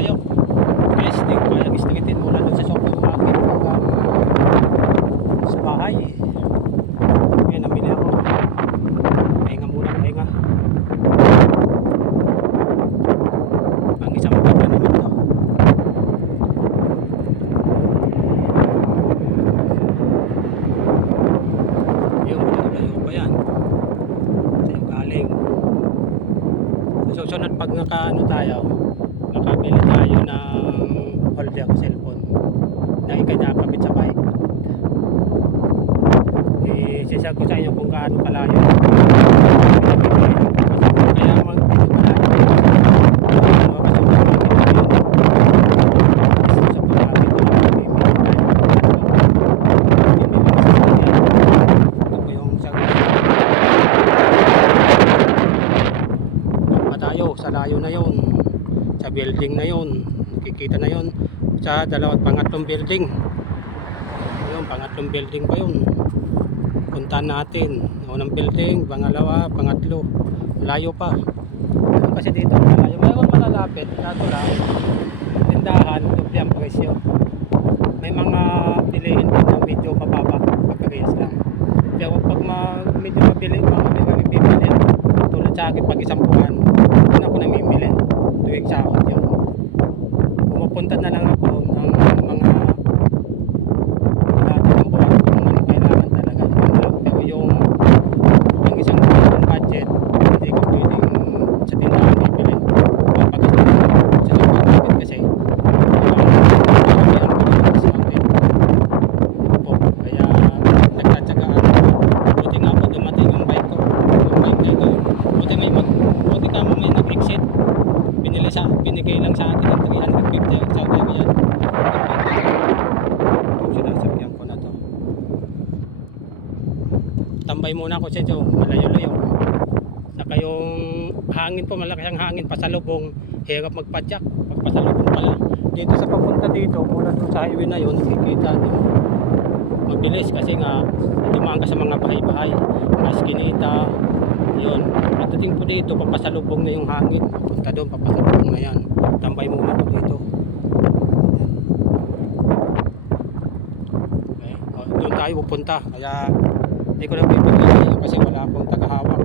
malayo. Kaya hindi ko kayang istigitin mula doon sa supermarket hanggang sa bahay. Ngayon namili ako. Pahinga muna, pahinga. Ang isang maganda naman to. Yung malayo pa yan. Sa yung galing. Sa susunod pag nakaano tayo, nakabili tayo ng holder o cellphone na ikanyakabit sa bike. Sisag ko sa inyo kung gaano kalayo. Kaya sa layo na yon, sa building na yon, nakikita na yon sa dalawat pangatlong building. Ayun, pangatlong building pa yun. Puntahan natin unang building, pangalawa, pangatlo, malayo pa. Ano kasi dito malayo, mayroon malalapit, kaso lang tindahan, doble ang presyo. May mga bilihin din na medyo mababa, pagkagayas lang. Pero pag medyo mabili, mga bibili tulad sa akin pag isang buwan, doon ako namimili tuwing sahod yun. Pumupunta na lang ako ng mga lahat ng buwan kung ano kailangan talaga. Pero yung ang isang buwan budget, hindi ko pwedeng sa tindahan bibili. Papagas na lang ako sa supermarket kasi kaya nagtatsagaan. Buti nga po dumating yung bike ko. Yung bike na ito, buti ka mo may nag-exit. Binigay lang sa akin ng 350 ang Saudi Arabia. Itong sinasakyan ko na to. Tambay muna ako sa ito, malayo-layo. Saka yung hangin po, malakas ang hangin, pasalubong, hirap magpadyak. Pagpasalubong pala. Dito sa papunta dito, mula doon sa highway na yun, nakikita nyo. Mabilis kasi nga, dumaan ka sa mga bahay-bahay, mga skinita, yun. Pagdating po dito, papasalubong na yung hangin. Punta doon, papasalubong na yan. Tambay muna ako dito. Okay. Doon tayo pupunta. Kaya hindi ko na pipigil kasi wala akong tagahawak.